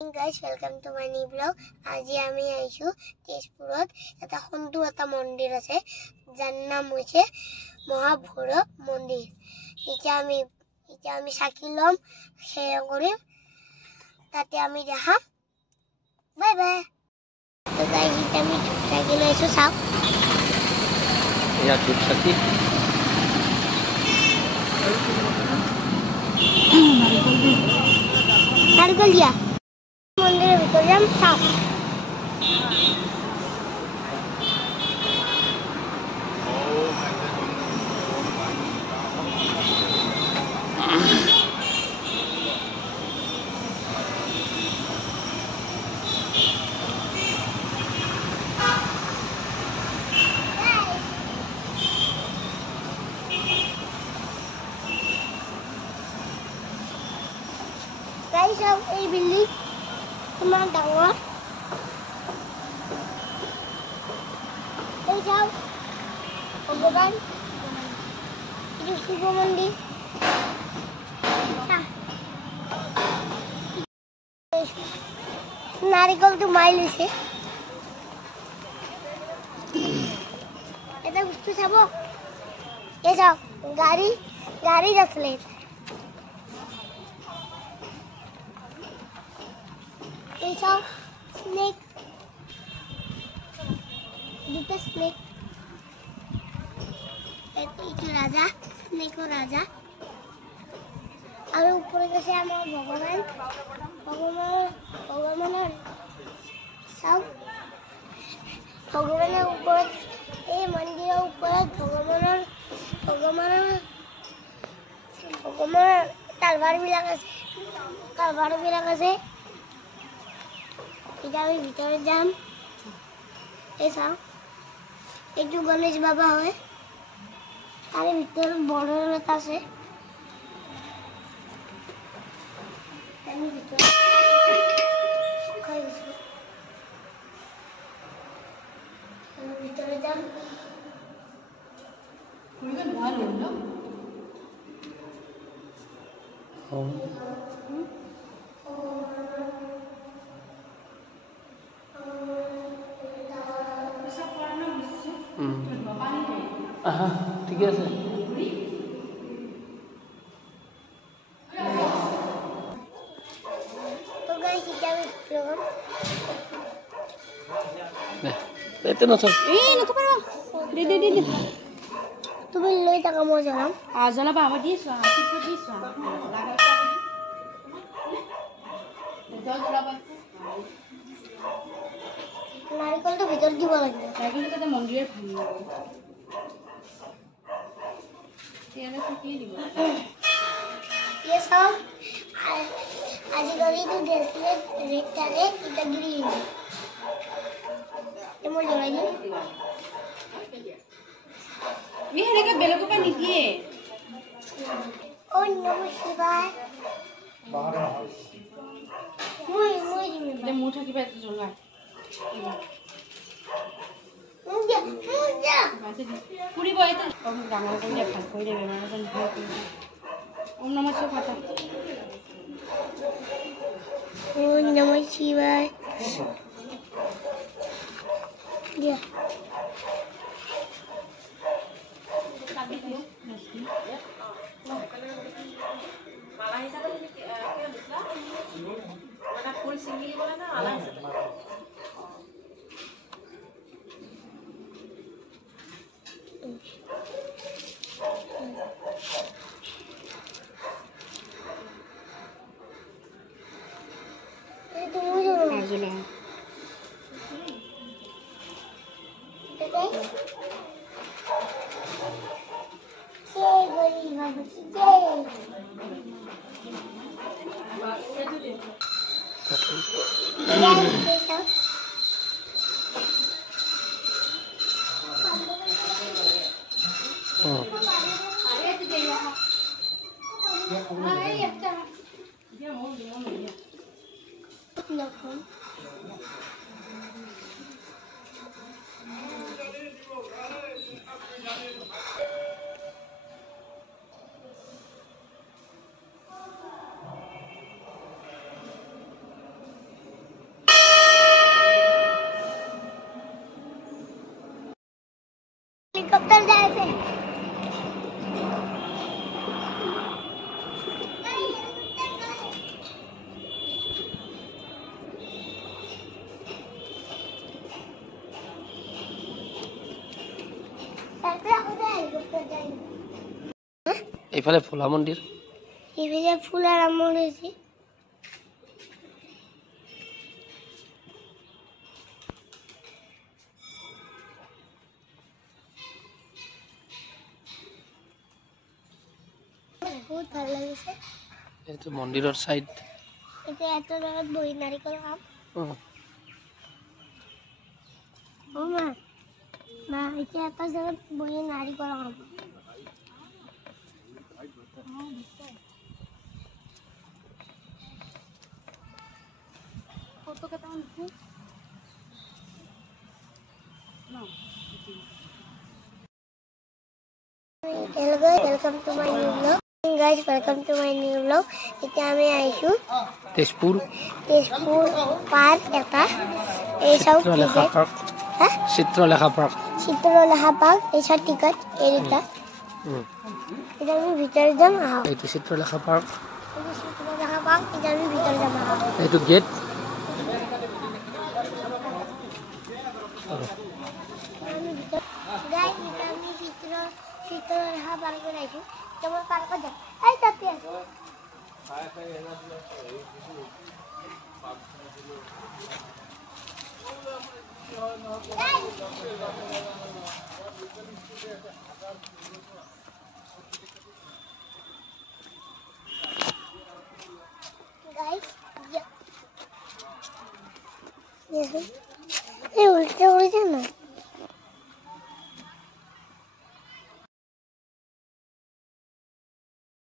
Guys, welcome to my new vlog. আজি আমি আইছো তেজপুৰত এটা সুন্দৰ এটা মন্দিৰ আছে যাৰ নাম হৈছে মহাভৈৰৱ মন্দিৰ। এতিয়া আমি চাকি লম, সেৱা কৰিম, তাতে আমি দেখাম। Bye bye. তো গাইস এতিয়া আমি চাকি লৈছো, চাওক এয়া ধূপ চাকি নারকেল দিয়া মন্দিরের ভিতরে যাম, সাপ guys, এই বিল্ডিং তোমার ডাঙর এই যাও ভগবান শিব মন্দির নারিকল তো মাইলেছে এটা বুঝতে যাব এ যাও গাড়ি যাচ্ছে এইসব স্নেক দুটো স্নেক এটা রাজা স্নেক ও রাজা আর উপরে গেছে আমার ভগবানের সব ভগবানের উপরে এই মন্দিরের উপরে ভগবানের তলবার বিলাক আছে এটা আমি ভিতরে যাম এসব একটু গণেশ বাবা হয় আর ভিতরে বড় নেতা আছে আমি ভিতরে যাম ঠিক আছে তো গাইস এটা আমি প্রোগ্রাম এতে না চল না তো পারো দে তুমি লই টাকা মই জানাম জ্বলাবা আমার দিয়েছো ঠিক দিয়েছো জল জ্বলাবা নারিকল তো ভিতর দিব লাগবে নারিকলটা মন্দিরের ভাঙি তেলে শুকিয়ে দিব ये सब আজিকালি তো দেখলে রেডটারে এটা গ্রিন এমন জড়াই দিই মেহেরকে বেলকোপা নিদিয়ে ও নম শিবায় মই দিমি দে মুঠা কিবা জ্বলা পুরিব এটা ডাঙৰ কৰিলে ভাল কৰি দেবে মানে ভাল কৰি ওম নমঃ শিৱায় ওম নম শিবায় দিয়া মালা হিচাপে তুমি কি দিছিলা মানে ফুল ছিঙি বলে না মালা হিচাপে জ্বলা এইফালে ফুলা মন্দিৰ এইফালে ফুলাৰাম মন্দিৰ বহুত ভাল লাগিছে এইটো মন্দিৰৰ সাইড এতিয়া এত জায়গাত বহি নাৰিকল খাম ও মা মা এতিয়া এত জায়গাত বহি নাৰিকল খাম ফটো কেইটামান দিছো Hello guys, welcome to my new vlog. Guys, welcome to my new vlog. এতিয়া আমি আইছো তেজপুৰ পাৰ্ক এটা এই সব চিত্ৰলেখা পাৰ্ক হ্যাঁ চিত্ৰলেখা পাৰ্ক চিত্ৰলেখা পাৰ্ক এই সব টিকট এৰিটা এটা আমি ভিতৰে যাম আহ এইটো চিত্ৰলেখা পাৰ্ক এই চিত্রলেখা পার্ক এটা আমি ভিতরে যাম আহ এইটো গেট আমি ভিতর গাইস এটা আমি চিত্রলেখা পার্কে আইছো কেমন পার্কে যাম এই তাতে আছে Guys, ये उल्टे उड़ जाना